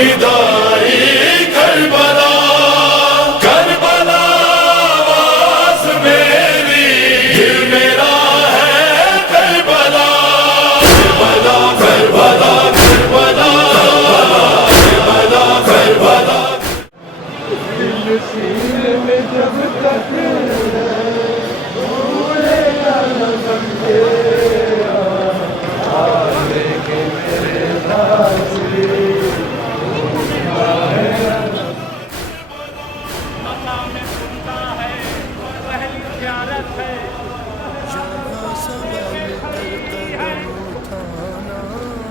ندائی کربلا کربلا آواز میری دل میرا ہے کربلا کربلا کربلا کربلا کربلا کربلا سینے میں جب تک بھولے نہ سمجھے آنے کے میرے ناظرین مقام سنتا ہے پہلی زیارت ہے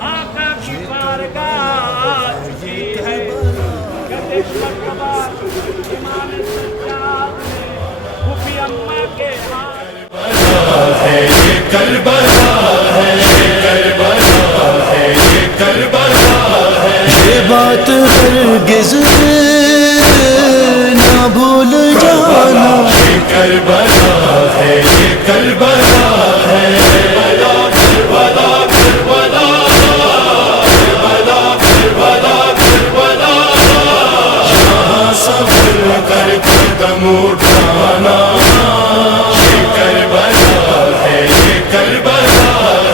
آقا کی بارگاہ کی ہے گردش مرتبہ امام سجاد نے پھوپھی اماں کے ہاتھ ہے یہ کربلا ہے یہ کربلا ہے یہ کربلا ہے یہ بات ہرگز نہ بھول جانا یہ کربلا ہے یہ کربلا ہے کربلا کربلا کربلا کربلا کربلا یہاں سفر کر قدم اٹھانا یہ کربلا ہے یہ کربلا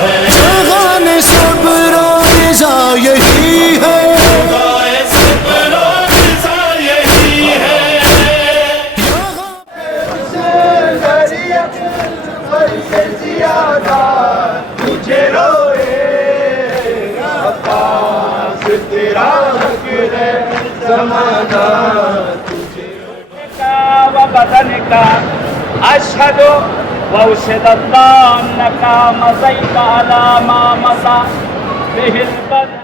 ہے جہان صبر و رضا یہی ہے گائے صبر و رضا یہی ہے تجھے روئے عباس تیرا حق ہے زمانہ وبدن کا اشہد واشهد اللہ انک مضیت علی ما مضى به البدر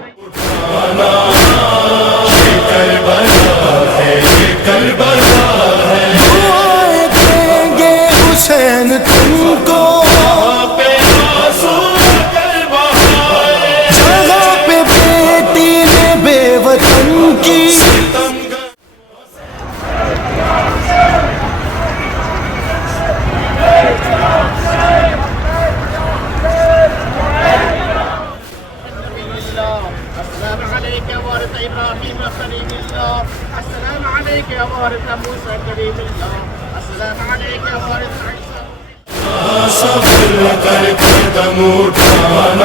یہ کربلا ہے یہ کربلا ہے دعائیں دیں گے حسین تم کو وہاں پہ آنسو کر بہائے جگہ پہ بیٹی نے بے وطن کی ستمگر السلام عليك يا وارث ابراهيم خليل الله السلام عليك يا وارث موسى كريم الله السلام عليك يا وارث عيسى سفر کر قدم اٹھانا